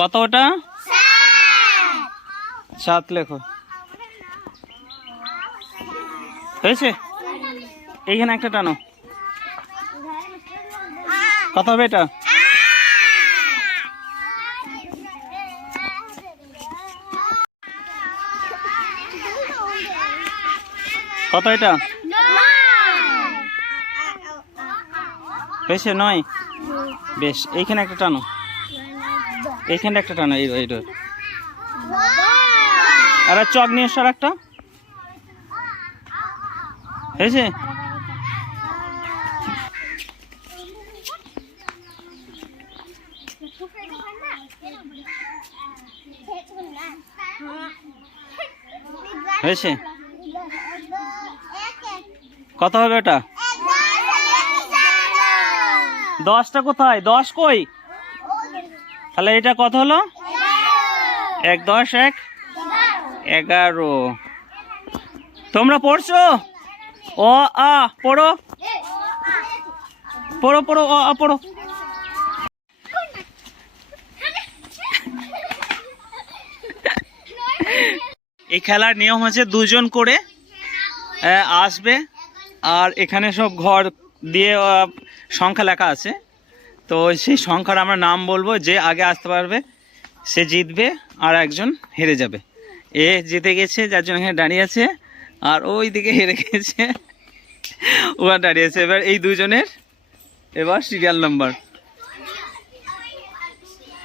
কত ওটা? 7 লেখো। হয়েছে? এইখানে একটা টানো। কত হবে এটা? কত এটা? হয়েছে 9? বেশ, এইখানে একটা টানো, এইখানে একটা টানো। এইটা আর চক নিয়ে এসো একটা। হয়েছে? হয়েছে? কত হবে ওটা? 10টা কোথায়? 10 কই? তাহলে এটা কত হলো? 1 10 1 11। তোমরা পড়ছো? ও আ পড়ো পড়ো পড়ো, ও আ পড়ো। এই খেলার নিয়ম হচ্ছে 2 জন করে আসবে, আর এখানে সব ঘর দিয়ে সংখ্যা লেখা আছে। তো সেই সংখ্যার আমরা নাম বলবো, যে আগে আসতে পারবে সে জিতবে, আর একজন হেরে যাবে। এ জিতে গেছে, যার জন্য এখানে দাঁড়িয়ে আছে, আর ওই দিকে হেরে গেছে, ওখানে দাঁড়িয়ে আছে। এবার এই দুজনের এবার সিরিয়াল নাম্বার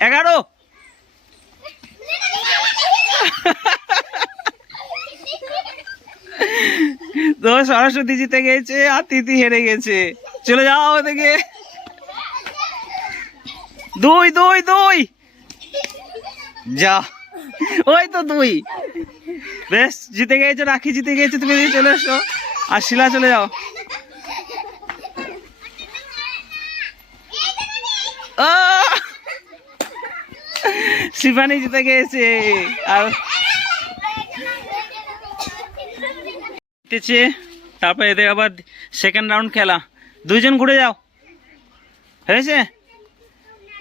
11। তো সরস্বতী জিতে গেছে আর তিথি হেরে গেছে। চলে যাও ওদিকে। 2 2 2 যা, ওই তো 2। বেশ, জিতে গেছো, রাখি জিতে গেছে, তুমি এদিকে চলে এসো। আর শিলা চলে যাও। শিবানী জিতে গেছে। আর তারপর এদের আবার সেকেন্ড রাউন্ড খেলা। 2 জন ঘুরে যাও। হয়েছে?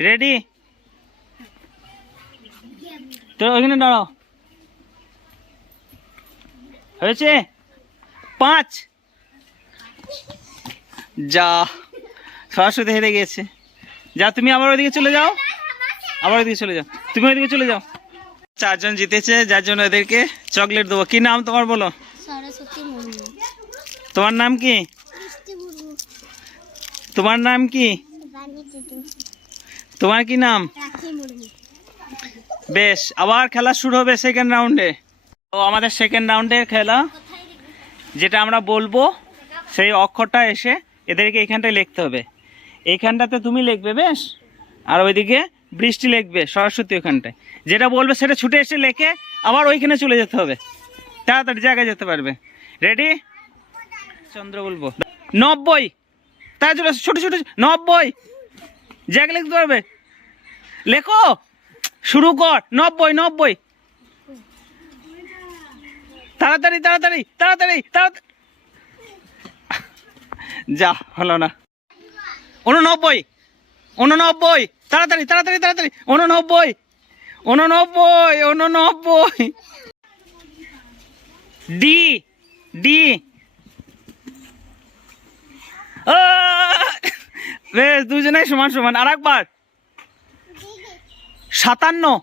রেডি? তো ওইখানে দাঁড়াও। হয়েছে? 5। যা, সরস্বতী হেরে গেছে। যা, তুমি আবার ওইদিকে চলে যাও, আবার ওইদিকে চলে যাও, তুমি ওইদিকে চলে যাও। 4 জন জিতেছে, যার জন্য এদেরকে চকলেট দেবো। কি নাম তোমার বলো? সরস্বতী মুর্মু। তোমার নাম কি? তোমার নাম কি? তোমার কি নাম? বেশ, আবার খেলা শুরু হবে সেকেন্ড রাউন্ডে। তো আমাদের সেকেন্ড রাউন্ডের খেলা, যেটা আমরা বলবো সেই অক্ষরটা এসে এদেরকে এইখানটায় লিখতে হবে। এইখানটাতে তুমি লিখবে, বেশ, আর ওইদিকে বৃষ্টি লিখবে, সরস্বতী ওখানটায়। যেটা বলবে সেটা ছুটে এসে লেখে আবার ওইখানে চলে যেতে হবে, তাড়াতাড়ি জায়গায় যেতে পারবে। রেডি? চন্দ্র বলবো 90। তাই চলে ছোট ছোট 90 জায়গা লিখতে পারবে। লেখো, শুরু কর। 90 90, তাড়াতাড়ি তাড়াতাড়ি তাড়াতাড়ি তাড়াতাড়ি। যা, হলো না। 89 89, তাড়াতাড়ি তাড়াতাড়ি তাড়াতাড়ি। 89 89 89। D D. বেশ, দুজনেই সমান সমান। আর একবার 57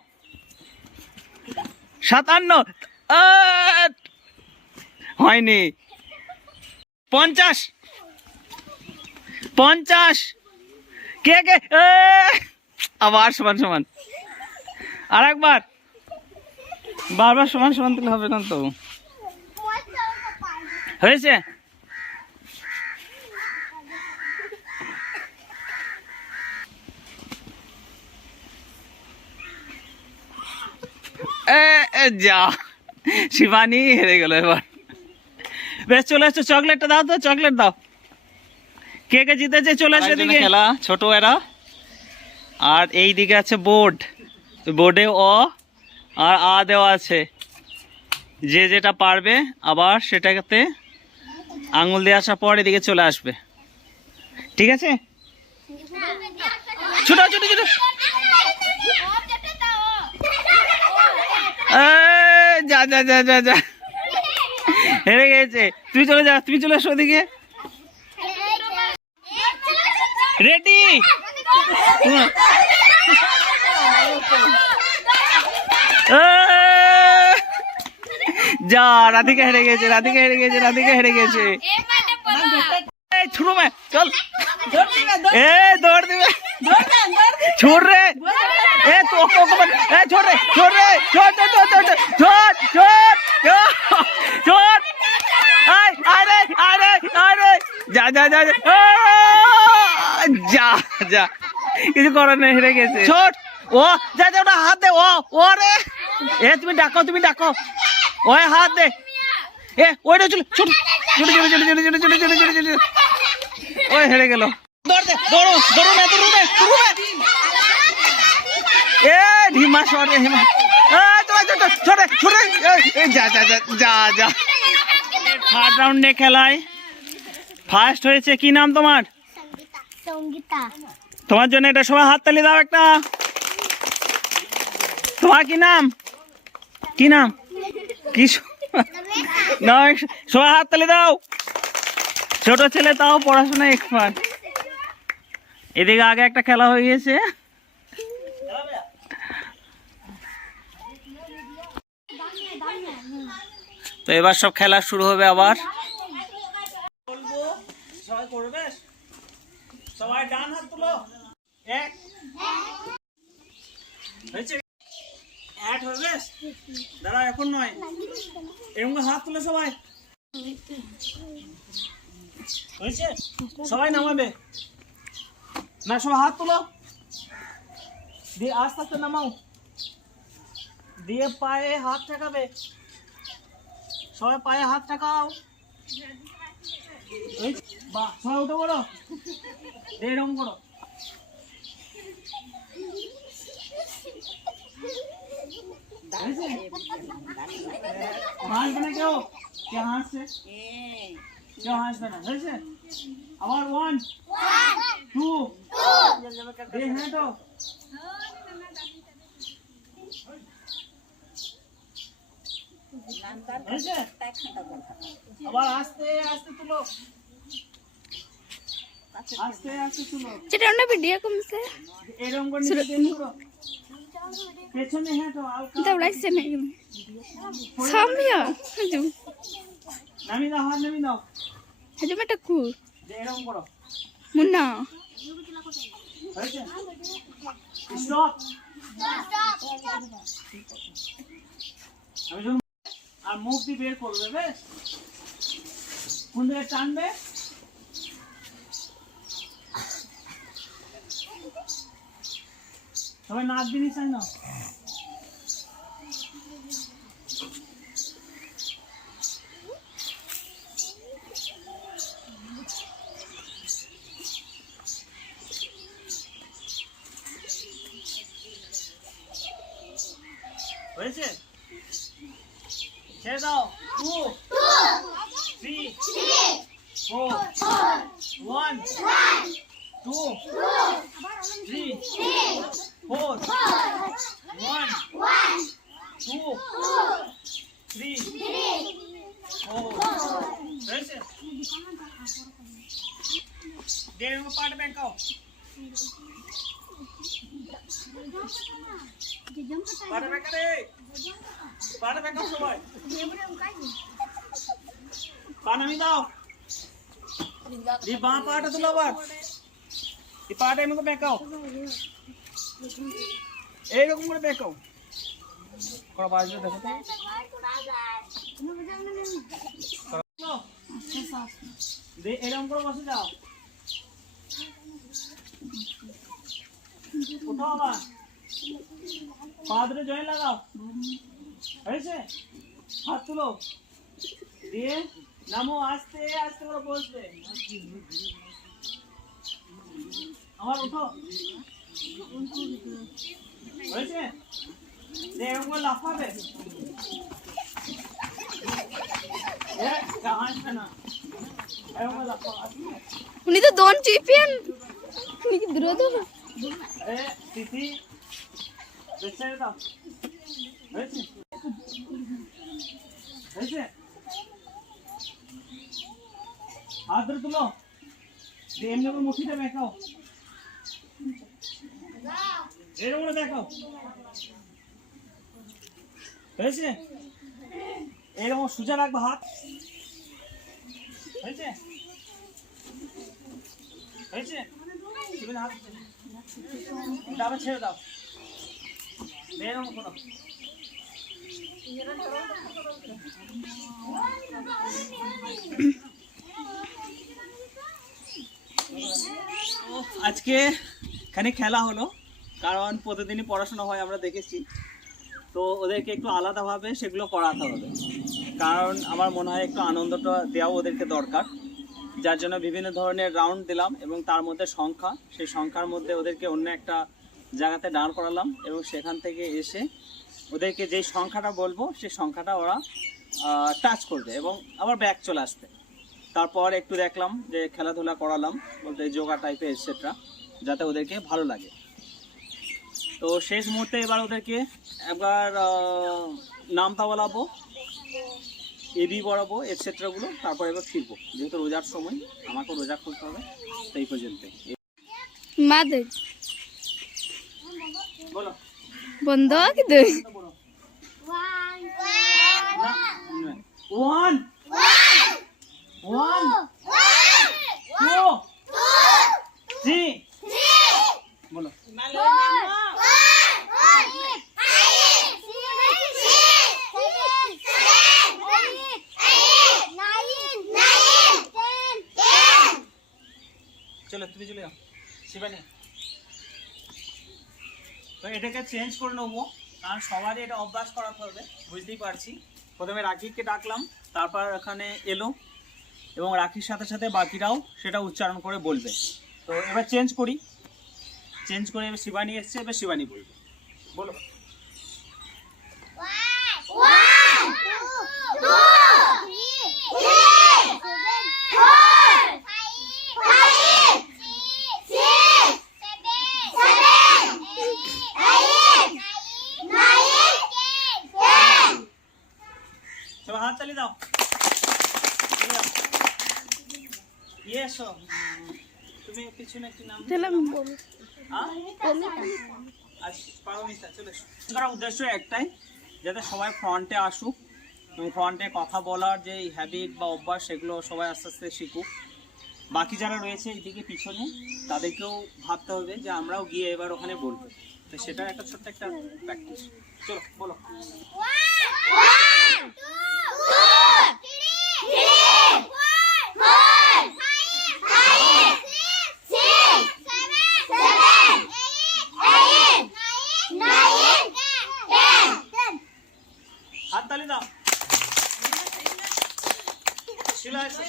57। হয়নি। 50 50। কে কে? আবার সমান সমান। আর একবার। বারবার সমান সমান দিলে হবে না তো। হয়েছে? যা, শিবানী হেরে গেল এবার। বেশ, চলে এসছো, চকলেটটা দাও তো, চকলেট দাও। কে কে জিতেছে চলে আসে এদিকে। খেলা ছোট এরা। আর এই দিকে আছে বোর্ড, বোর্ডে অ আর আ দেওয়া আছে। যে যেটা পারবে আবার সেটাতে আঙুল দিয়ে আসার পর এদিকে চলে আসবে। ঠিক আছে? ছোট ছোট ছোট। যা যা যা যা হেরে গেছে। তুই চলে যা, তুমি চলে এসো ওদিকে। রেডি? যা, রাধিকা হেরে গেছে, রাধিকা হেরে গেছে, রাধিকা হেরে গেছে। ছুড়ো মে, চল। এ দৌড় দিবে, छोड़ रे, ए तो ए छोड़ रे, छोड़ रे, छोड़ छोड़ छोड़ छोड़ छोड़ छोड़ छोड़, अरे अरे अरे जा जा जा जा जा, কিছু করার নেই, হেরে গেছে। ছোট ও যা যা, ওটা হাত দে, ও রে, এ তুমি ডাকো, তুমি ডাকো, ওই হাত দে, এ ওইটা চল, ছোট ছোট ছোট ছোট ছোট ছোট ছোট ছোট ছোট, ওই হেরে গেল। দৌড় দে, দৌড়ো দৌড়ো না, দৌড়ো না, দৌড়ো না, এ ঢিমা সরে, হিমা ছোটে ছোটে, যা যা যা যা যা। থার্ড রাউন্ডে খেলায় ফার্স্ট হয়েছে, কি নাম তোমার? সঙ্গীতা। তোমার জন্য এটা সবাই হাত তালি দাও একটা। তোমার কি নাম? কি নাম? কি না, সবাই হাত তালি দাও। ছোট ছেলে, তাও পড়াশোনায় এক্সপার্ট। এদিকে আগে একটা খেলা হয়ে গেছে। তো এবার সব খেলা শুরু হবে আবার। বলবো সবাই করবে, সবাই ডান হাত তুলো। এক হয়েছে, এক হবে, দাঁড়া এখন নয়, এরকম হাত তুলো সবাই। হয়েছে, সবাই নামাবে না, সবাই হাত তুলো দিয়ে আস্তে আস্তে নামাও, দিয়ে পায়ে হাত ঠেকাবে, সবাই পায়ে হাত ঠেকাও। বাহ, সবাই উঠে পড়ো, এরকম করো। হাসবে না কেউ, কে হাসছে? কেউ হাসবে না, হয়েছে? আবার 1 2 হ্যাঁ তো আবার আস্তে আস্তে তুলো, আস্তে আস্তে তুলো। যেটা না ভিডিও কমছে এরকম করে নিচে টেনে ধরো, পেছনে হাঁটো, দাও রাইছে না সামিয়া হাজু নামি দাও, হাত নামি দাও, হাজু মেটা কু এরকম করো, মুন্না হয়েছে? স্টপ। আমি যখন আর মুখ দিয়ে বের করবে, বেশ কোন দিকে টানবে, সবাই নাচ দিনই চাই না। হয়েছে, ছেড়ে দাও। 2 3 4 1 2 3 4 1 2 3 4 হয়েছে? দেড় পার্ট ব্যাংকাও, পাড়ে ব্যাংকা রে, পাড়ে ব্যাংকাও সবাই, পা নামি দাও, এই বাঁ পাটা তুলো, আবার এই পাটা এমন করে ব্যাংকাও, এইরকম করে ব্যাংকাও করা, বাজবে দেখো তো, এরকম করে বসে যাও, উঠো, আবার পা ধরে জয়েন লাগাও, হয়েছে? হাত তুলো, দিয়ে নামো, আস্তে আস্তে করে বসবে, আমার উঠো, হয়েছে? এরকম করে লাফাবে, হাসবে না, এরকম করে লাফাবে। উনি তো দন চ্যাম্পিয়ন, উনি কি দ্রুত তিথি ছেড়ে দাও, হয়েছে? হয়েছে? হাত ধরে তুলো, দিয়ে এমনি করে মুঠিটা দেখাও, এরকম করে দেখাও। হয়েছে? এরকম সোজা রাখবো হাত। হয়েছে? হয়েছে? শিবানী হাত ডাবে ছেড়ে দাও, এরকম করো। আজকে এখানে খেলা হলো, কারণ প্রতিদিনই পড়াশোনা হয় আমরা দেখেছি, তো ওদেরকে একটু আলাদাভাবে সেগুলো করাতে হবে, কারণ আমার মনে হয় একটু আনন্দটা দেওয়া ওদেরকে দরকার। যার জন্য বিভিন্ন ধরনের রাউন্ড দিলাম এবং তার মধ্যে সংখ্যা, সেই সংখ্যার মধ্যে ওদেরকে অন্য একটা জায়গাতে দাঁড় করালাম এবং সেখান থেকে এসে ওদেরকে যেই সংখ্যাটা বলবো সেই সংখ্যাটা ওরা টাচ করবে এবং আবার ব্যাক চলে আসবে। তারপর একটু দেখলাম যে খেলাধুলা করালাম, বলতে যোগা টাইপের এটসেট্রা, যাতে ওদেরকে ভালো লাগে। তো শেষ মুহূর্তে এবার ওদেরকে একবার নামটা বলাবো, এবি বলাবো, এটসেট্রাগুলো, তারপর এবার ফিরবো, যেহেতু রোজার সময় আমাকে রোজা খুলতে হবে, সেই পর্যন্ত। মাদের বলো বন্ধ কিন্তু বলো। 1 1 2 3 বলো। চলো তুমি চলে যাও শিবানী। তো এটাকে চেঞ্জ করে নেবো, কারণ সবারই এটা অভ্যাস করাতে হবে, বুঝতেই পারছি। প্রথমে রাকিবকে ডাকলাম, তারপর এখানে এলো এবং রাখির সাথে সাথে বাকিরাও সেটা উচ্চারণ করে বলবে। তো এবার চেঞ্জ করি, চেঞ্জ করে এবার শিবানী এসছে, এবার শিবানী বলবে। বলো। সবাই হাত তালি দাও। এসো, তুমি পিছনে কি নাম? উদ্দেশ্য একটাই, যাতে সবাই ফ্রন্টে আসুক এবং ফ্রন্টে কথা বলার যে হ্যাবিট বা অভ্যাস সেগুলো সবাই আস্তে আস্তে শিখুক। বাকি যারা রয়েছে এইদিকে পিছনে, তাদেরকেও ভাবতে হবে যে আমরাও গিয়ে এবার ওখানে বলবো, তো সেটা একটা ছোট্ট একটা প্র্যাকটিস। চলো বলো। হাত তালি দাও। শিলা এসো।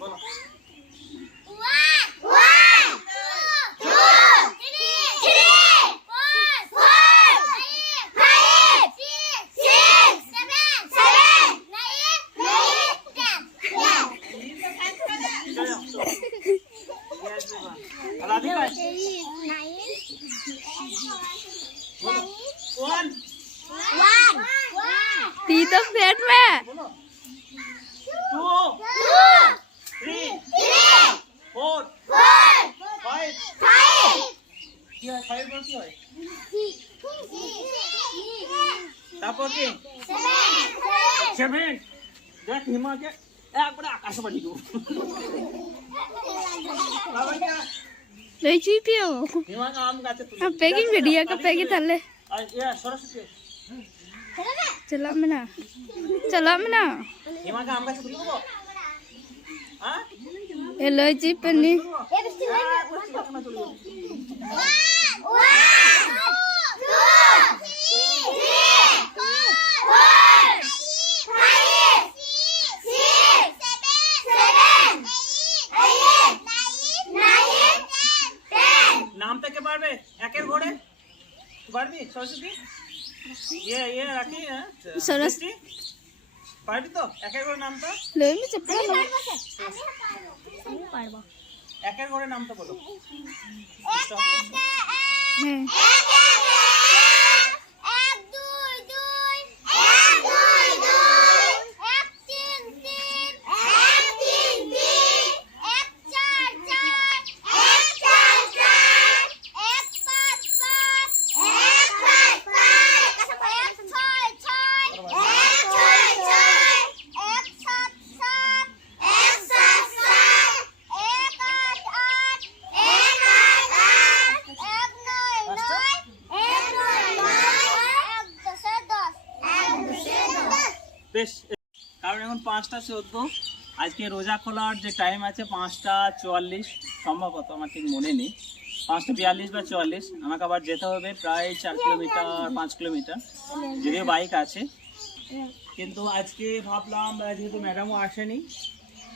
বলো। राधिका 1 ती तो पेट में 2 3 4 5 কি হয় 5 বল কি হয় তারপর কি 7 দেখ হিমাকে একবারে আকাশে পাঠিয়ে দেবো বাবা কি ले चीपियो हिमाका आम गाছে তুই अब पैकिंग वीडियो का पैकिंग थाले আর ইয়া সরস্বতী चला में ना हिमाका आम गाছে তুই দেবো হ্যাঁ ये ले चीपनी নাম থেকে পারবে একের ঘরে পারবি সরস্বতী ये রাখি सरस्वती পারবি তো একের ঘরে নামটা ले में चप्पल পারবো একের ঘরে নামটা বলো है বেশ, কারণ এখন 5টা 14, আজকে রোজা খোলার যে টাইম আছে 5টা 44 সম্ভবত, আমার ঠিক মনে নেই, 5টা 42 বা 44। আমাকে আবার যেতে হবে প্রায় 4 কিলোমিটার 5 কিলোমিটার, যদিও বাইক আছে। কিন্তু আজকে ভাবলাম যেহেতু ম্যাডামও আসেনি,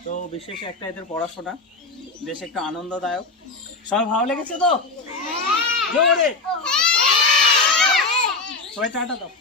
তো বিশেষ একটা এদের পড়াশোনা বেশ একটা আনন্দদায়ক। সবাই ভালো লেগেছে তো? জোরে সবাই টাটা দাও।